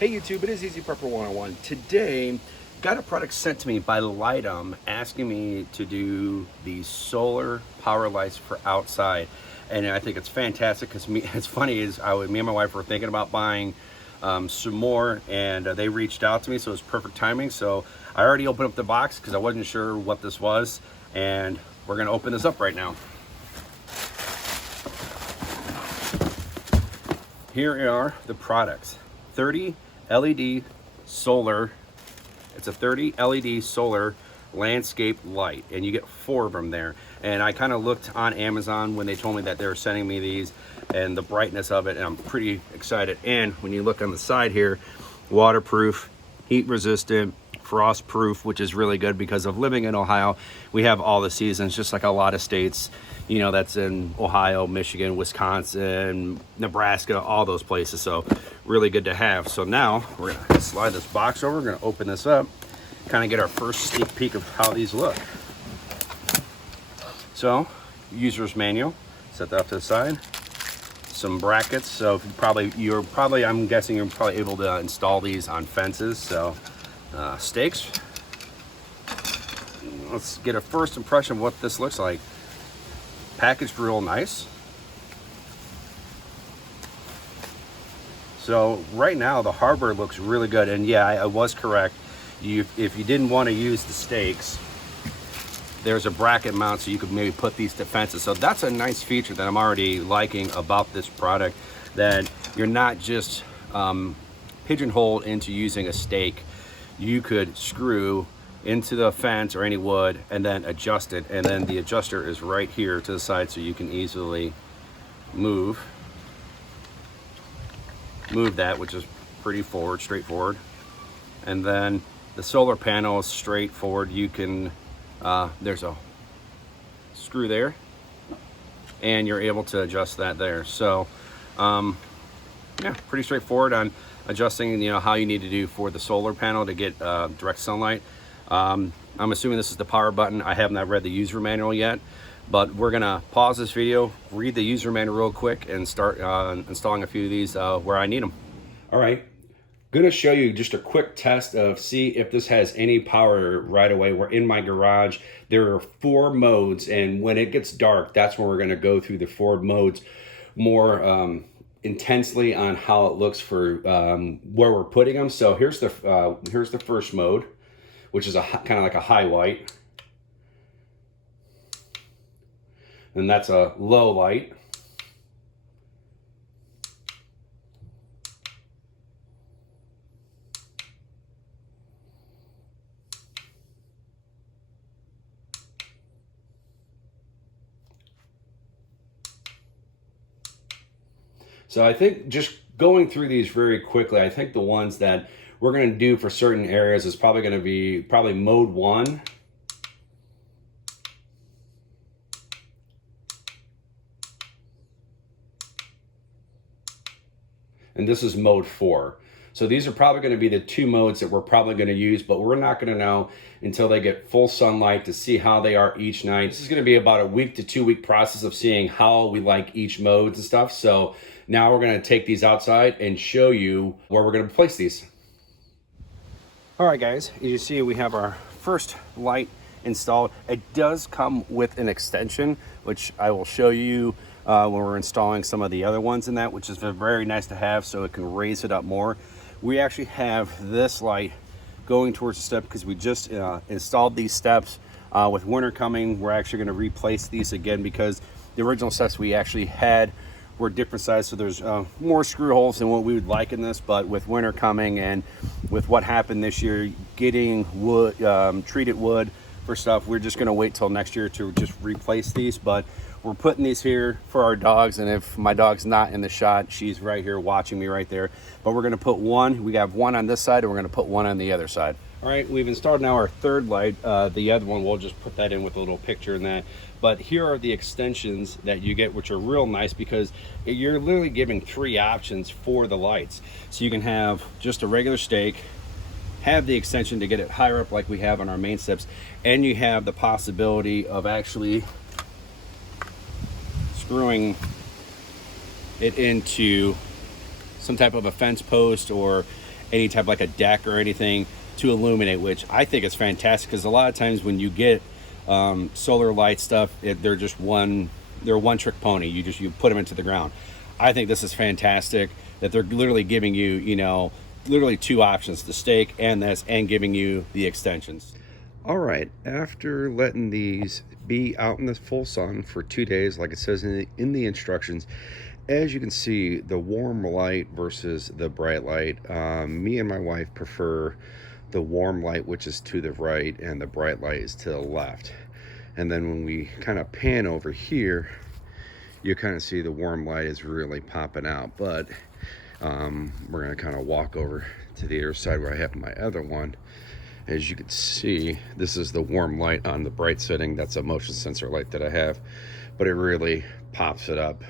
Hey YouTube, it is Easy Prepper 101. Today, got a product sent to me by Litom asking me to do these solar power lights for outside. And I think it's fantastic because it's funny is me and my wife were thinking about buying some more, and they reached out to me, so it was perfect timing. So I already opened up the box because I wasn't sure what this was, and we're gonna open this up right now. Here are the products. 30 LED solar, it's a 30 LED solar landscape light, and you get 4 of them there. And I kind of looked on Amazon when they told me that they were sending me these and the brightness of it, and I'm pretty excited. And when you look on the side here, waterproof, heat resistant, frost proof, which is really good because of living in Ohio. We have all the seasons, just like a lot of states, you know, that's in Ohio, Michigan, Wisconsin, Nebraska, all those places. So really good to have. So now we're gonna slide this box over. We're gonna open this up, kind of get our first sneak peek of how these look. So user's manual, set that up to the side. Some brackets. So I'm guessing you're probably able to install these on fences. So stakes. Let's get a first impression of what this looks like. Packaged real nice. So right now the hardware looks really good, and yeah, I was correct. If you didn't want to use the stakes, there's a bracket mount, so you could maybe put these to fences. So that's a nice feature that I'm already liking about this product, that you're not just pigeonholed into using a stake. You could screw into the fence or any wood and then adjust it, and then the adjuster is right here to the side, so you can easily move that, which is pretty straightforward. And then the solar panel is straightforward. You can there's a screw there, and you're able to adjust that there. So yeah, pretty straightforward on adjusting, you know, how you need to do for the solar panel to get direct sunlight. I'm assuming this is the power button. I have not read the user manual yet, but we're gonna pause this video, read the user manual real quick, and start installing a few of these where I need them. All right, gonna show you just a quick test of see if this has any power right away. We're in my garage. There are 4 modes, and when it gets dark, that's when we're gonna go through the 4 modes more intensely on how it looks for where we're putting them. So here's the first mode, which is kind of like a high light, and that's a low light. So I think just going through these very quickly, I think the ones that we're going to do for certain areas is probably going to be mode 1. And this is mode 4. So these are probably going to be the 2 modes that we're probably going to use, but we're not going to know until they get full sunlight to see how they are each night. This is going to be about a 1 to 2 week process of seeing how we like each modes and stuff. So now we're going to take these outside and show you where we're going to place these. All right, guys, as you see, we have our first light installed. It does come with an extension, which I will show you when we're installing some of the other ones in that, which is very nice to have, so it can raise it up more. We actually have this light going towards the step because we just installed these steps. With winter coming, we're actually going to replace these again because the original steps we actually had were different sizes, so there's more screw holes than what we would like in this. But with winter coming and with what happened this year, getting wood, treated wood for stuff, we're just going to wait till next year to just replace these. But we're putting these here for our dogs, and if my dog's not in the shot, she's right here watching me right there. But we're going to put one. We have one on this side, and we're going to put one on the other side. All right, we've installed now our third light. The other one, we'll just put that in with a little picture in that. But here are the extensions that you get, which are real nice because you're literally giving 3 options for the lights. So you can have just a regular stake, have the extension to get it higher up like we have on our main steps, and you have the possibility of actually screwing it into some type of a fence post or any type like a deck or anything to illuminate, which I think is fantastic, because a lot of times when you get solar light stuff, they're just they're one trick pony. You put them into the ground. I think this is fantastic that they're literally giving you, you know, literally two options, the stake and this, and giving you the extensions. All right, after letting these be out in the full sun for 2 days, like it says in the instructions, as you can see, the warm light versus the bright light, me and my wife prefer the warm light, which is to the right, and the bright light is to the left. And then when we kind of pan over here, you kind of see the warm light is really popping out. But we're going to kind of walk over to the other side where I have my other one. As you can see, this is the warm light on the bright setting. That's a motion sensor light that I have, but it really pops it up.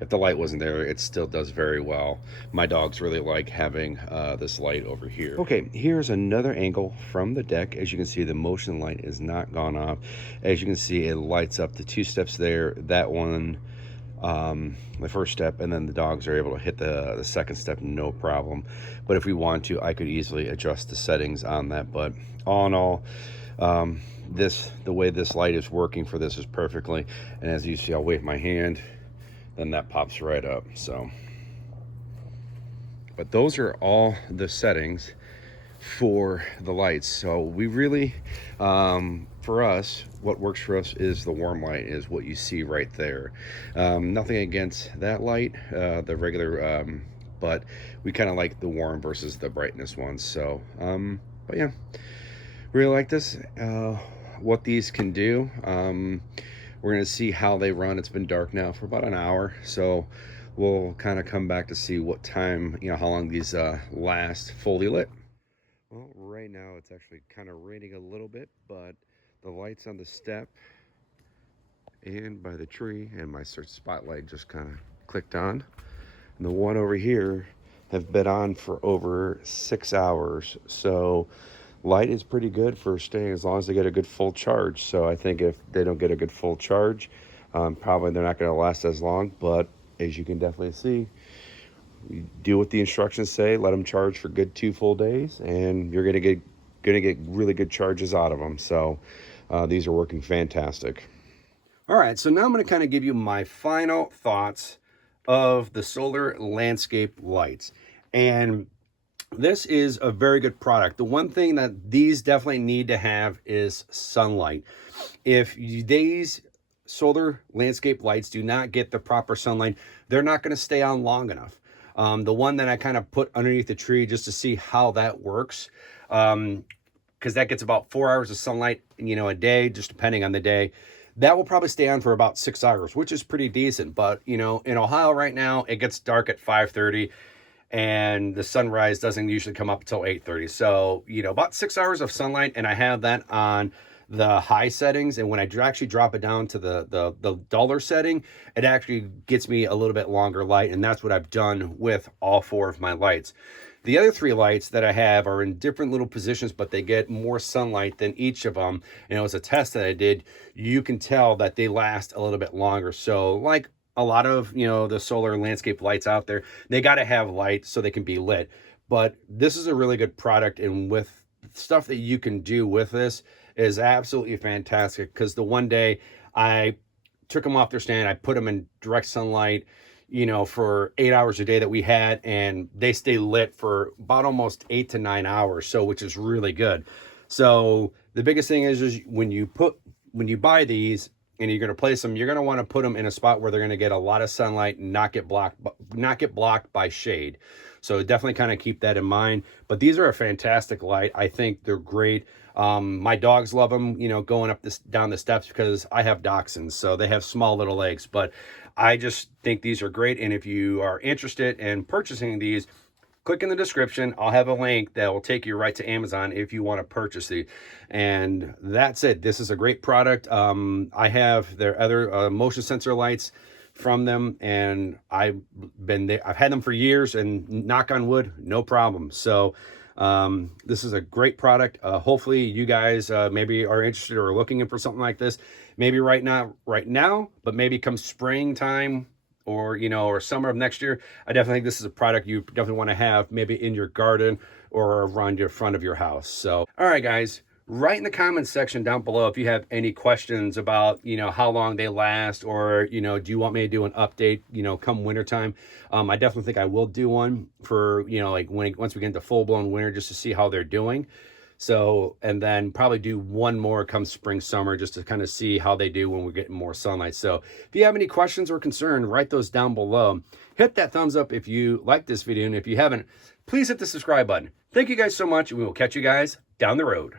If the light wasn't there, it still does very well. My dogs really like having this light over here. Okay, here's another angle from the deck. As you can see, the motion light is not gone off. As you can see, it lights up the 2 steps there. That one, the first step, and then the dogs are able to hit the second step, no problem. But if we want to, I could easily adjust the settings on that. But all in all, the way this light is working for this is perfectly. And as you see, I'll wave my hand, then that pops right up. So, but those are all the settings for the lights. So we really, for us, what works for us is the warm light, is what you see right there. Nothing against that light, the regular, but we kind of like the warm versus the brightness ones. So, but yeah, really like this, what these can do. We're going to see how they run. It's been dark now for about an hour, so we'll kind of come back to see what time, you know, how long these last fully lit. Well, right now it's actually kind of raining a little bit, but the lights on the step and by the tree and my search spotlight just kind of clicked on. And the one over here have been on for over 6 hours. So light is pretty good for staying as long as they get a good full charge. So I think if they don't get a good full charge, probably they're not going to last as long. But as you can definitely see, you do what the instructions say, let them charge for good 2 full days, and you're going to get really good charges out of them. So these are working fantastic. All right, so now I'm going to kind of give you my final thoughts of the solar landscape lights. And this is a very good product. The one thing that these definitely need to have is sunlight. If these solar landscape lights do not get the proper sunlight, they're not going to stay on long enough. The one that I kind of put underneath the tree just to see how that works, because that gets about 4 hours of sunlight, you know, a day, just depending on the day. That will probably stay on for about 6 hours, which is pretty decent. But, you know, in Ohio right now, it gets dark at 5:30. And the sunrise doesn't usually come up until 8:30. So, you know, about 6 hours of sunlight, and I have that on the high settings. And when I actually drop it down to the duller setting, it actually gets me a little bit longer light. And that's what I've done with all 4 of my lights. The other 3 lights that I have are in different little positions, but they get more sunlight than each of them. And it was a test that I did. You can tell that they last a little bit longer. So like a lot of, you know, the solar landscape lights out there, they got to have light so they can be lit. But this is a really good product, and with stuff that you can do with this is absolutely fantastic. Because the one day I took them off their stand, I put them in direct sunlight, you know, for 8 hours a day that we had, and they stay lit for about almost 8 to 9 hours. So, which is really good. So the biggest thing is when you buy these and you're going to place them, you're going to want to put them in a spot where they're going to get a lot of sunlight and not get blocked by shade. So definitely kind of keep that in mind. But these are a fantastic light. I think they're great. My dogs love them, you know, going down the steps, because I have dachshunds, so they have small little legs. But I just think these are great. And if you are interested in purchasing these, click in the description. I'll have a link that will take you right to Amazon if you want to purchase these. And that's it. This is a great product. I have their other motion sensor lights from them, and I've had them for years, and knock on wood, no problem. So this is a great product. Hopefully you guys maybe are interested or looking for something like this. Maybe right now, but maybe come springtime, or, you know, or summer of next year, I definitely think this is a product you definitely want to have maybe in your garden or around your front of your house. So, all right, guys, write in the comments section down below if you have any questions about, you know, how long they last, or, you know, do you want me to do an update, you know, come wintertime? I definitely think I will do one for, you know, like once we get into full-blown winter, just to see how they're doing. So, and then probably do one more come spring, summer, just to kind of see how they do when we're getting more sunlight. So if you have any questions or concern, write those down below. Hit that thumbs up if you like this video. And if you haven't, please hit the subscribe button. Thank you guys so much. And we will catch you guys down the road.